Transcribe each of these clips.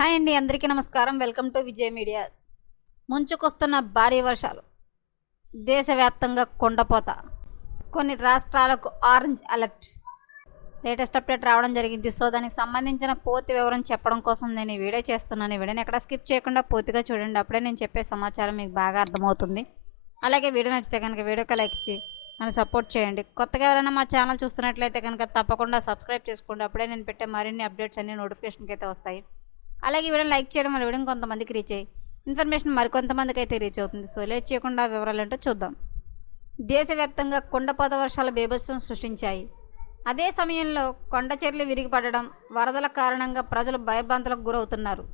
Hi అండి అందరికీ నమస్కారం. Welcome to Vijay media. ముంచుకొస్తున్న భారీ వర్షాలు. దేశవ్యాప్తంగా కొండపోత. కొన్ని రాష్ట్రాలకు ఆరెంజ్ అలర్ట్. లేటెస్ట్ అప్డేట్ రావడం జరిగింది. సో దానికి సంబంధించిన పూర్తి వివరం చెప్పడం కోసం నేను ఈ వీడియో చేస్తున్నాను. ఈ వీడియోని ఎక్కడ స్కిప్ చేయకుండా పూర్తిగా చూడండి. అప్పుడే నేను చెప్పే సమాచారం మీకు బాగా అర్థమవుతుంది. అలాగే వీడియో నచ్చితే కనుక వీడియోకి లైక్ ఇచ్చి నన్ను సపోర్ట్ చేయండి. కొత్తగా ఎవరైనా మా ఛానల్ చూస్తున్నట్లయితే కనుక తప్పకుండా సబ్స్క్రైబ్ చేసుకోండి. అప్పుడే నేను పెట్టే మరిన్ని అప్డేట్స్ అన్ని నోటిఫికేషన్కి అయితే వస్తాయి. అలాగే వీడియో లైక్ చేయడం వల్ల వీడియో కొంతమందికి రీచ్ అయ్యి ఇన్ఫర్మేషన్ మరికొంతమందికి అయితే రీచ్ అవుతుంది. సో లేట్ చేయకుండా వివరాలు ఏంటో చూద్దాం. దేశవ్యాప్తంగా కుండపోత వర్షాలు బీభత్సం సృష్టించాయి. అదే సమయంలో కొండ చెర్లు విరిగిపడడం వరదల కారణంగా ప్రజలు భయభ్రాంతులకు గురవుతున్నారు.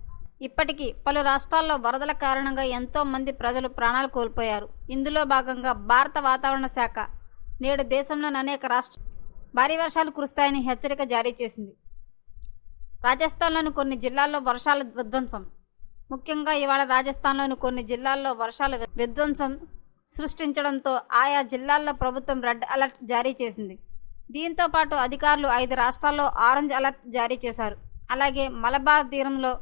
ఇప్పటికీ పలు రాష్ట్రాల్లో వరదల కారణంగా ఎంతో మంది ప్రజలు ప్రాణాలు కోల్పోయారు. ఇందులో భాగంగా భారత వాతావరణ శాఖ నేడు దేశంలోని అనేక రాష్ట్ర భారీ వర్షాలు కురుస్తాయని హెచ్చరిక జారీ చేసింది. రాజస్థాన్లోని కొన్ని జిల్లాల్లో వర్షాల విధ్వంసం. ముఖ్యంగా ఇవాళ రాజస్థాన్లోని కొన్ని జిల్లాల్లో వర్షాల విధ్వంసం సృష్టించడంతో ఆయా జిల్లాల్లో ప్రభుత్వం రెడ్ అలర్ట్ జారీ చేసింది. దీంతో పాటు అధికారులు ఐదు రాష్ట్రాల్లో ఆరెంజ్ అలర్ట్ జారీ చేశారు. అలాగే మలబార్ తీరంలో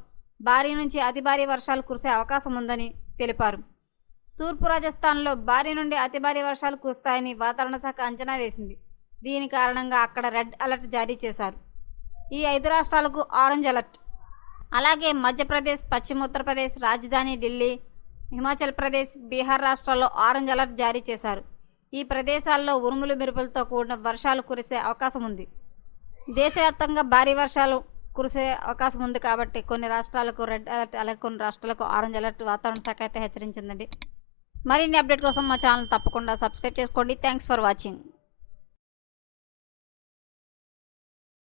భారీ నుంచి అతి భారీ వర్షాలు కురిసే అవకాశం ఉందని తెలిపారు. తూర్పు రాజస్థాన్లో భారీ నుండి అతి భారీ వర్షాలు కురుస్తాయని వాతావరణ శాఖ అంచనా వేసింది. దీని కారణంగా అక్కడ రెడ్ అలర్ట్ జారీ చేశారు. ఈ ఐదు రాష్ట్రాలకు ఆరెంజ్ అలర్ట్. అలాగే మధ్యప్రదేశ్ పశ్చిమ ఉత్తరప్రదేశ్ రాజధాని ఢిల్లీ హిమాచల్ ప్రదేశ్ బీహార్ రాష్ట్రాల్లో ఆరెంజ్ అలర్ట్ జారీ చేశారు. ఈ ప్రదేశాల్లో ఉరుములు మెరుపులతో కూడిన వర్షాలు కురిసే అవకాశం ఉంది. దేశవ్యాప్తంగా భారీ వర్షాలు కురిసే అవకాశం ఉంది కాబట్టి కొన్ని రాష్ట్రాలకు రెడ్ అలర్ట్ అలాగే కొన్ని రాష్ట్రాలకు ఆరెంజ్ అలర్ట్ వాతావరణ శాఖ అయితే హెచ్చరించిందండి. మరిన్ని అప్డేట్ కోసం మా ఛానల్ తప్పకుండా సబ్స్క్రైబ్ చేసుకోండి. Thanks for watching.